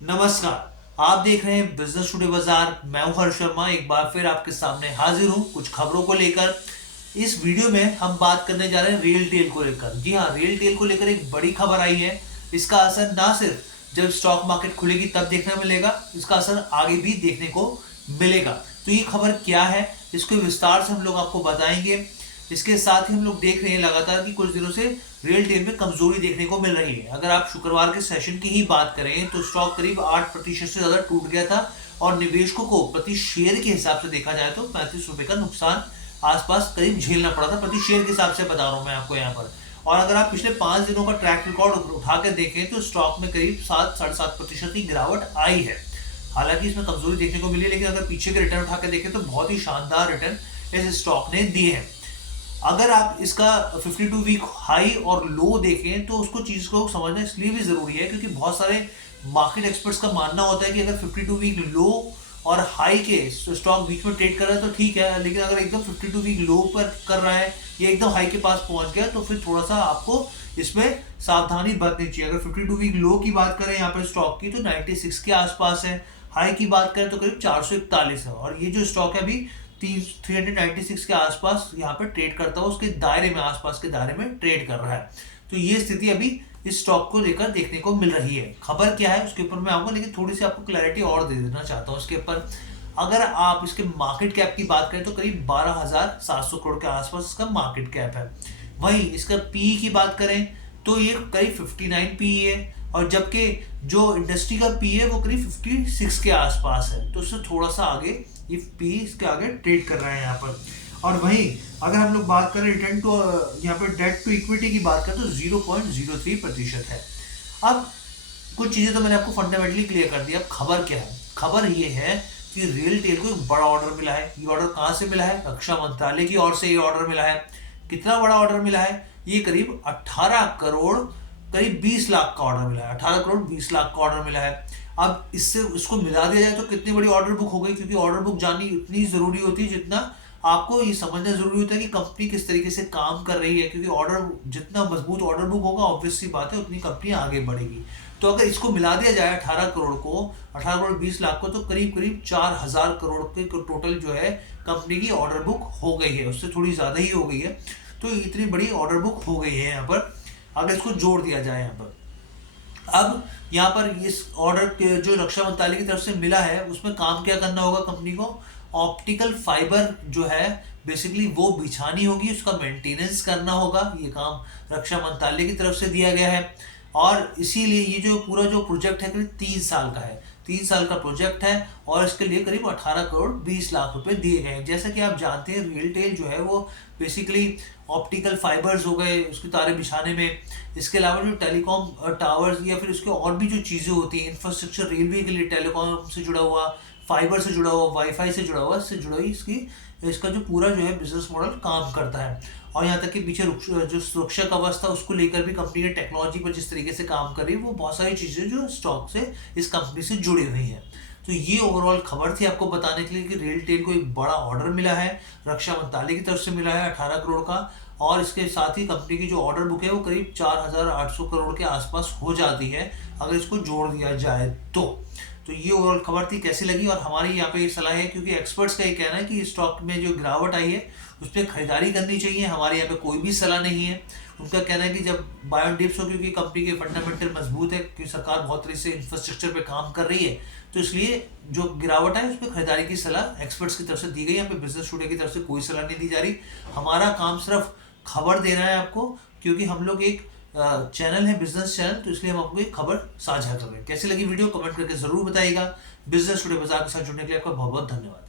नमस्कार। आप देख रहे हैं बिजनेस टुडे बाजार। मैं हूं हर्ष शर्मा, एक बार फिर आपके सामने हाजिर हूं कुछ खबरों को लेकर। इस वीडियो में हम बात करने जा रहे हैं रियल टेल को लेकर। जी हां, रियल टेल को लेकर एक बड़ी खबर आई है। इसका असर ना सिर्फ जब स्टॉक मार्केट खुलेगी तब देखने मिलेगा, इसका असर आगे भी देखने को मिलेगा। तो ये खबर क्या है, इसको विस्तार से हम लोग आपको बताएंगे। इसके साथ ही हम लोग देख रहे हैं लगातार कि कुछ दिनों से रियल टेल में कमजोरी देखने को मिल रही है। अगर आप शुक्रवार के सेशन की ही बात करें तो स्टॉक करीब 8% से ज्यादा टूट गया था और निवेशकों को प्रति शेयर के हिसाब से देखा जाए तो 35 रुपए का नुकसान आसपास करीब झेलना पड़ा था। प्रति शेयर के हिसाब से बता रहा हूं मैं आपको यहाँ पर। और अगर आप पिछले 5 दिनों का ट्रैक रिकॉर्ड उठा कर देखें तो स्टॉक में करीब 7-7.5% की गिरावट आई है। हालांकि इसमें कमजोरी देखने को मिली है, लेकिन अगर पीछे के रिटर्न उठा कर देखें तो बहुत ही शानदार रिटर्न इस स्टॉक ने दिए हैं। अगर आप इसका 52 वीक हाई और लो देखें तो उसको चीज को समझना इसलिए भी जरूरी है क्योंकि बहुत सारे मार्केट एक्सपर्ट्स का मानना होता है कि अगर 52 वीक लो और हाई के स्टॉक बीच में ट्रेड कर रहा है तो ठीक है, लेकिन अगर एकदम 52 वीक लो पर कर रहा है या एकदम हाई के पास पहुंच गया तो फिर थोड़ा सा आपको इसमें सावधानी बरतनी चाहिए। अगर 52 वीक लो की बात करें यहाँ पर स्टॉक की तो 96 के आसपास है, हाई की बात करें तो करीब 441 है और ये जो स्टॉक है अभी 396 के आसपास यहाँ पे ट्रेड करता है, उसके दायरे में, आसपास के दायरे में ट्रेड कर रहा है। तो ये स्थिति अभी इस स्टॉक को लेकर देखने को मिल रही है। खबर क्या है उसके ऊपर मैं आऊंगा, लेकिन थोड़ी सी आपको क्लैरिटी और दे देना चाहता हूँ उसके ऊपर। अगर आप इसके मार्केट कैप की बात करें तो करीब 12,700 करोड़ के आसपास इसका मार्केट कैप है। वहीं इसका पी की बात करें तो ये करीब 59 पी है और जबकि जो इंडस्ट्री का पी है वो करीब 56 के आसपास है। तो उससे थोड़ा सा आगे ये पी इसके आगे ट्रेड कर रहा है यहाँ पर। और वहीं अगर हम लोग बात करें रिटर्न टू यहाँ पर डेट टू इक्विटी की बात करें तो 0.03% है। अब कुछ चीजें तो मैंने आपको फंडामेंटली क्लियर कर दी। अब खबर क्या है? खबर ये है कि रियल टेल को एक बड़ा ऑर्डर मिला है। ये ऑर्डर कहाँ से मिला है? रक्षा मंत्रालय की ओर से ये ऑर्डर मिला है। कितना बड़ा ऑर्डर मिला है? ये करीब 18 करोड़ करीब 20 लाख का ऑर्डर मिला है। 18 करोड़ 20 लाख का ऑर्डर मिला है। अब इससे इसको मिला दिया जाए तो कितनी बड़ी ऑर्डर बुक हो गई, क्योंकि ऑर्डर बुक जाननी उतनी जरूरी होती है जितना आपको ये समझना जरूरी होता है कि कंपनी किस तरीके से काम कर रही है। क्योंकि ऑर्डर जितना मजबूत ऑर्डर बुक होगा ऑब्वियस सी बात है उतनी कंपनी आगे बढ़ेगी। तो अगर इसको मिला दिया जाए 18 करोड़ को, 18 करोड़ 20 लाख को, तो करीब करीब 4,000 करोड़ के टोटल जो है कंपनी की ऑर्डर बुक हो गई है। उससे थोड़ी ज्यादा ही हो गई है। तो इतनी बड़ी ऑर्डर बुक हो गई है यहाँ पर अगर इसको जोड़ दिया जाए यहाँ पर। अब यहाँ पर इस ऑर्डर जो रक्षा मंत्रालय की तरफ से मिला है उसमें काम क्या करना होगा कंपनी को? ऑप्टिकल फाइबर जो है बेसिकली वो बिछानी होगी, उसका मेंटेनेंस करना होगा। ये काम रक्षा मंत्रालय की तरफ से दिया गया है और इसीलिए ये जो पूरा जो प्रोजेक्ट है करीब 3 साल का है। 3 साल का प्रोजेक्ट है और इसके लिए करीब 18 करोड़ 20 लाख रुपए दिए गए हैं। जैसा कि आप जानते हैं रियल टेल जो है वो बेसिकली ऑप्टिकल फाइबर्स हो गए उसके तारे बिछाने में, इसके अलावा जो टेलीकॉम टावर्स या फिर उसके और भी जो चीज़ें होती हैं इंफ्रास्ट्रक्चर, रेलवे के लिए टेलीकॉम से जुड़ा हुआ, फाइबर से जुड़ा हुआ, वाईफाई से जुड़ा हुआ, इससे जुड़ा हुई इसका जो पूरा जो है बिजनेस मॉडल काम करता है। और यहाँ तक कि पीछे जो सुरक्षा कवच था उसको लेकर भी कंपनी ने टेक्नोलॉजी पर जिस तरीके से काम कर रही है वो बहुत सारी चीज़ें जो स्टॉक से इस कंपनी से जुड़ी हुई हैं। तो ये ओवरऑल खबर थी आपको बताने के लिए कि रियल टेल को एक बड़ा ऑर्डर मिला है, रक्षा मंत्रालय की तरफ से मिला है 18 करोड़ का। और इसके साथ ही कंपनी की जो ऑर्डर बुक है वो करीब 4,800 करोड़ के आसपास हो जाती है अगर इसको जोड़ दिया जाए तो ये ओवरऑल खबर थी। कैसी लगी? और हमारी यहाँ पे ये सलाह है क्योंकि एक्सपर्ट्स का ये कहना है कि स्टॉक में जो गिरावट आई है उस पर खरीदारी करनी चाहिए। हमारे यहाँ पे कोई भी सलाह नहीं है। उनका कहना है कि जब बाय डिप्स हो, क्योंकि कंपनी के फंडामेंटल मजबूत है, क्योंकि सरकार बहुत तरह से इंफ्रास्ट्रक्चर पे काम कर रही है, तो इसलिए जो गिरावट है उस पर खरीदारी की सलाह एक्सपर्ट्स की तरफ से दी गई। यहाँ पे बिजनेस टुडे की तरफ से कोई सलाह नहीं दी जा रही। हमारा काम सिर्फ खबर देना है आपको, क्योंकि हम लोग एक चैनल है बिजनेस चैनल, तो इसलिए हम आपको एक खबर साझा कर रहे हैं। कैसी लगी वीडियो कमेंट करके जरूर बताइएगा। बिजनेस टुडे बाजार के साथ जुड़ने के लिए आपका बहुत बहुत धन्यवाद।